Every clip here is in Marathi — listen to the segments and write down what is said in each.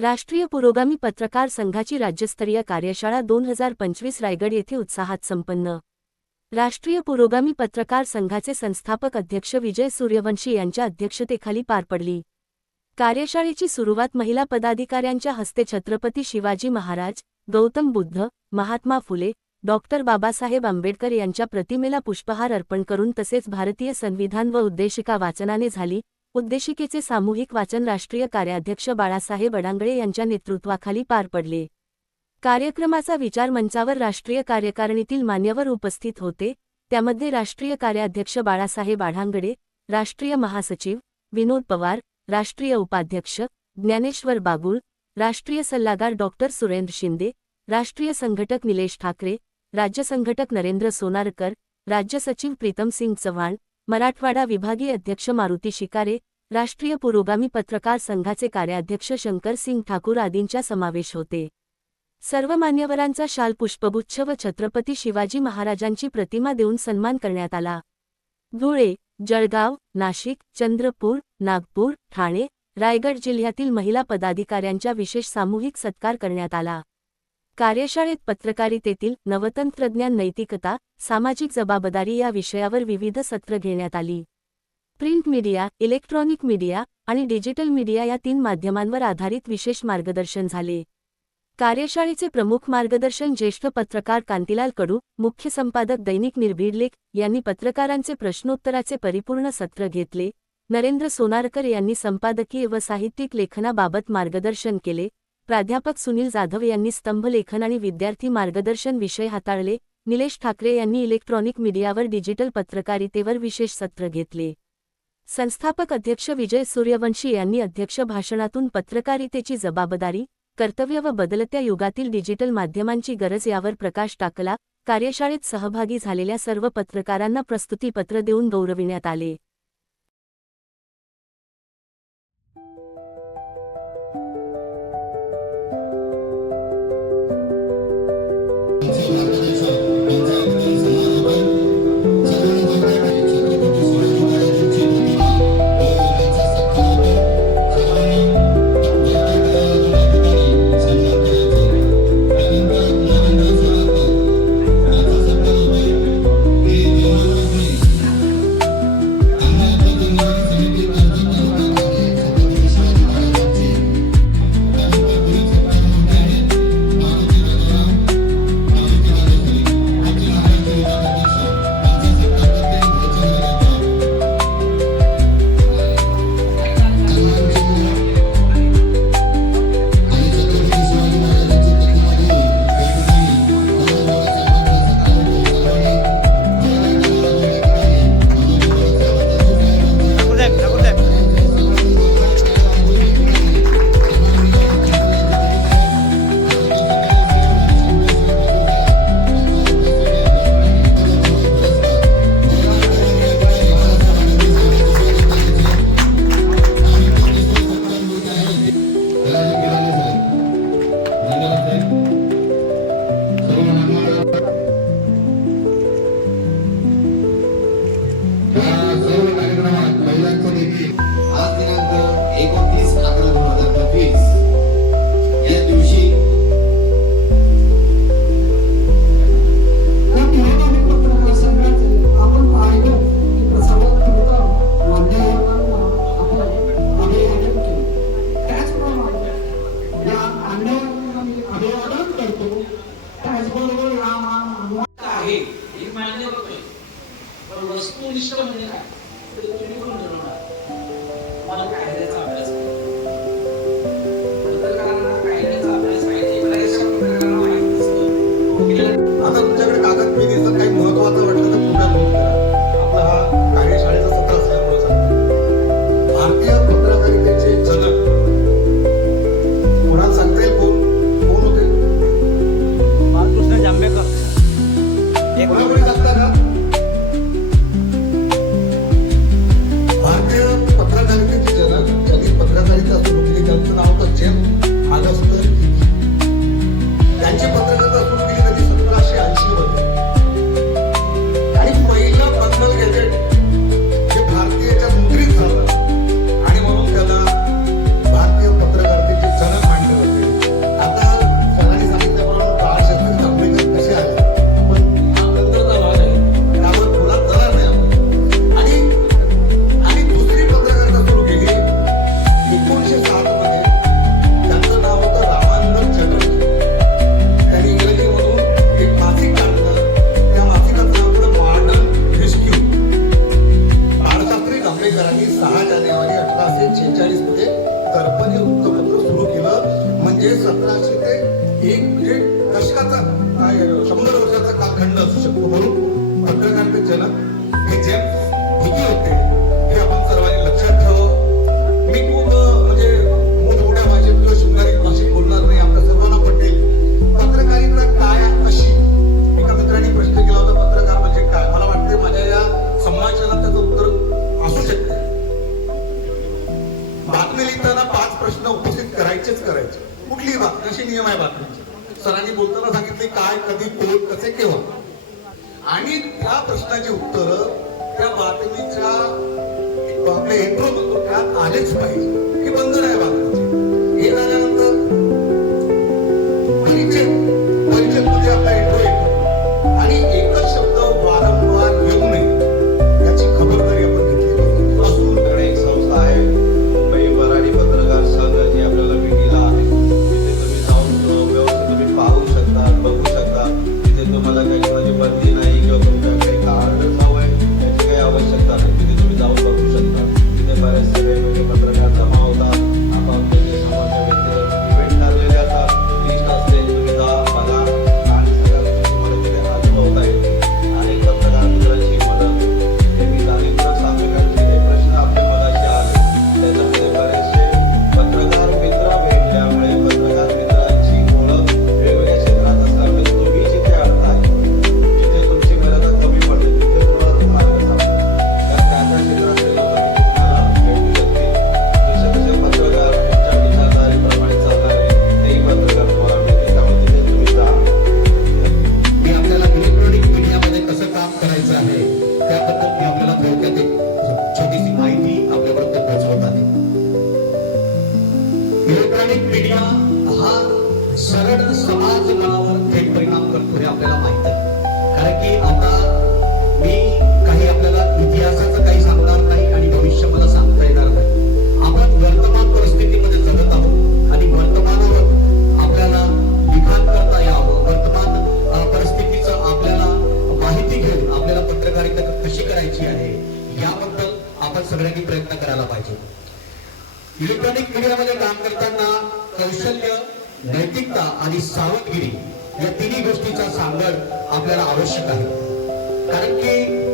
राष्ट्रीय पुरोगामी पत्रकार संघाची राज्यस्तरीय कार्यशाळा दोन हजार पंचवीस रायगड येथे उत्साहात संपन्न. राष्ट्रीय पुरोगामी पत्रकार संघाचे संस्थापक अध्यक्ष विजय सूर्यवंशी यांच्या अध्यक्षतेखाली पार पडली. कार्यशाळेची सुरुवात महिला पदाधिकाऱ्यांच्या हस्ते छत्रपती शिवाजी महाराज गौतम बुद्ध महात्मा फुले डॉक्टर बाबासाहेब आंबेडकर यांच्या प्रतिमेला पुष्पहार अर्पण करून तसेच भारतीय संविधान व उद्देशिका वाचनाने झाली. उद्देशिकेचे सामूहिक वाचन राष्ट्रीय कार्याध्यक्ष बाळासाहेब अडांगळे यांच्या नेतृत्वाखाली पार पडले. कार्यक्रमाचा विचार मंचावर राष्ट्रीय कार्यकारिणीतील मान्यवर उपस्थित होते. त्यामध्ये राष्ट्रीय कार्याध्यक्ष बाळासाहेब आढांगडे राष्ट्रीय महासचिव विनोद पवार राष्ट्रीय उपाध्यक्ष ज्ञानेश्वर बागुळ राष्ट्रीय सल्लागार डॉक्टर सुरेंद्र शिंदे राष्ट्रीय संघटक निलेश ठाकरे राज्य संघटक नरेंद्र सोनारकर राज्य सचिव प्रीतम सिंग चव्हाण मराठवाडा विभागीय अध्यक्ष मारुती शिकारे राष्ट्रीय पुरोगामी पत्रकार संघाचे कार्याध्यक्ष शंकर सिंग ठाकूर आदींचा समावेश होते. सर्व मान्यवरांचा शाल पुष्पगुच्छ व छत्रपती शिवाजी महाराजांची प्रतिमा देऊन सन्मान करण्यात आला. धुळे जळगाव नाशिक चंद्रपूर नागपूर ठाणे रायगड जिल्ह्यातील महिला पदाधिकाऱ्यांच्या विशेष सामूहिक सत्कार करण्यात आला. कार्यशाळेत पत्रकारितेतील नवतंत्रज्ञान नैतिकता सामाजिक जबाबदारी या विषयावर विविध सत्र घेण्यात आली. प्रिंट मीडिया इलेक्ट्रॉनिक मीडिया आणि डिजिटल मीडिया या तीन माध्यमांवर आधारित विशेष मार्गदर्शन झाले. कार्यशाळेचे प्रमुख मार्गदर्शन ज्येष्ठ पत्रकार कांतीलाल कडू मुख्य संपादक दैनिक निर्भीड लेख यांनी पत्रकारांचे प्रश्नोत्तराचे परिपूर्ण सत्र घेतले. नरेंद्र सोनारकर यांनी संपादकीय व साहित्यिक लेखनाबाबत मार्गदर्शन केले. प्राध्यापक सुनील जाधव यांनी स्तंभलेखन आणि विद्यार्थी मार्गदर्शन विषय हाताळले. निलेश ठाकरे यांनी इलेक्ट्रॉनिक मीडियावर डिजिटल पत्रकारितेवर विशेष सत्र घेतले. संस्थापक अध्यक्ष विजय सूर्यवंशी यांनी अध्यक्ष भाषणातून पत्रकारितेची जबाबदारी कर्तव्य व बदलत्या युगातील डिजिटल माध्यमांची गरज यावर प्रकाश टाकला. कार्यशाळेत सहभागी झालेल्या सर्व पत्रकारांना प्रस्तुतीपत्र देऊन गौरविण्यात आले. आहे. हे मान्य होतोय पण वस्तुनिष्ठ म्हणजे काय? आंबेडकरांनी सहा जानेवारी अठराशे शेहेचाळीसमध्ये दर्पण हे वृत्तपत्र सुरू केलं. म्हणजे सतराशे ते एक म्हणजे दशकाचा शंभर वर्षाचा कालखंड असू शकतो म्हणून पत्रकारांचे जनक हे जे कधी कोण कसे केव्हा आणि त्या प्रश्नाची उत्तर त्या बातमीच्या आलेच पाहिजे. की बंद नाही बाबा आणि सावधगिरी या तिन्ही गोष्टीचा सांगड आपल्याला आवश्यक आहे. कारण की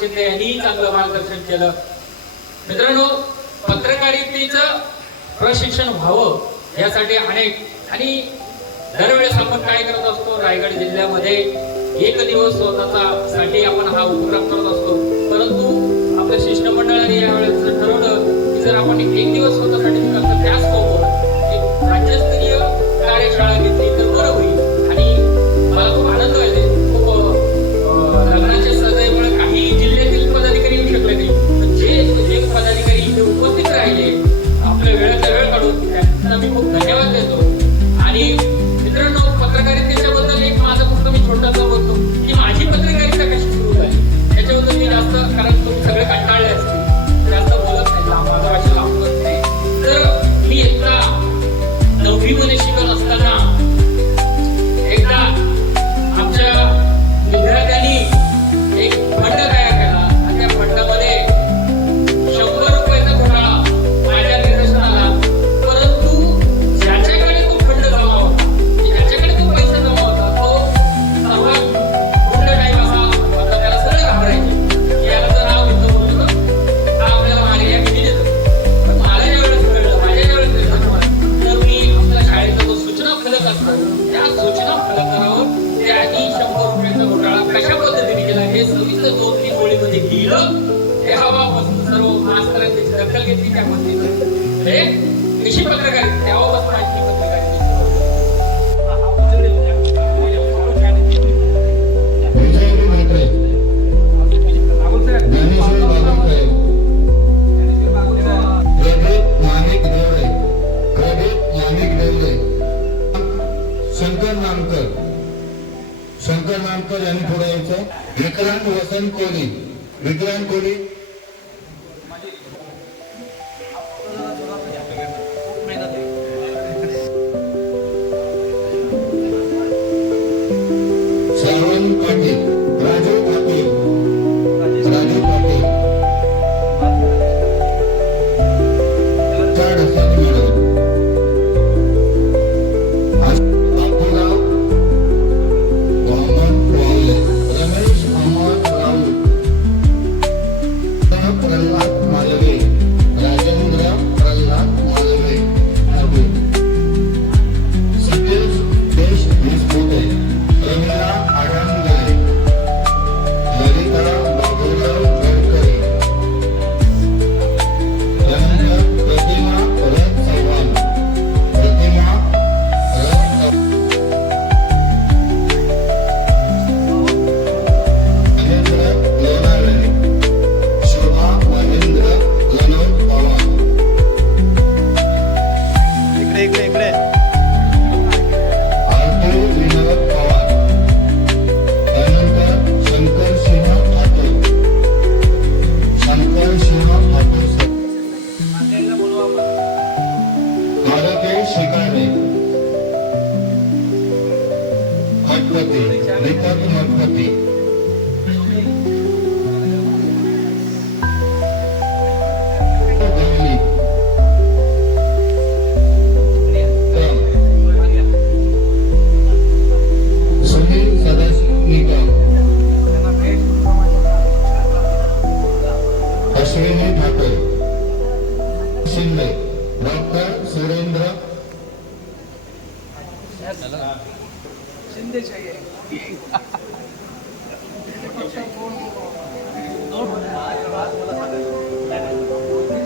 शिंदे यांनी चांगलं मार्गदर्शन केलं. मित्रांनो पत्रकारितेच प्रशिक्षण व्हावं यासाठी अनेक आणि दरवेळेस आपण काय करत असतो रायगड जिल्ह्यामध्ये एक दिवस स्वतःचा साठी आपण हा उपक्रम करत असतो. परंतु आपल्या शिष्टमंडळाने यावेळेस ठरवलं की जर आपण एक दिवस स्वतःसाठी त्याच राज्यस्तरीय कार्यशाळा घेतली तेव्हापासून आणखी शंकर नामकर. शंकर नामकर यांनी पुढे यायचं. विक्रांत वसंत कोली विक्रांत कोली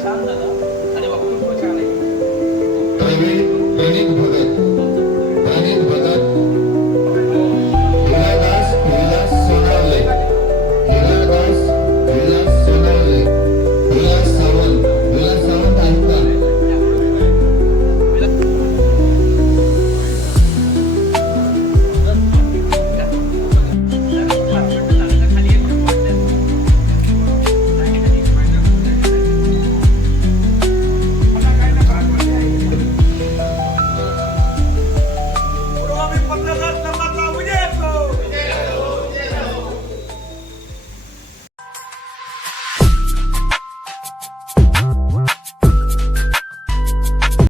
छान झालं आणि वक्तृत्व छान आहे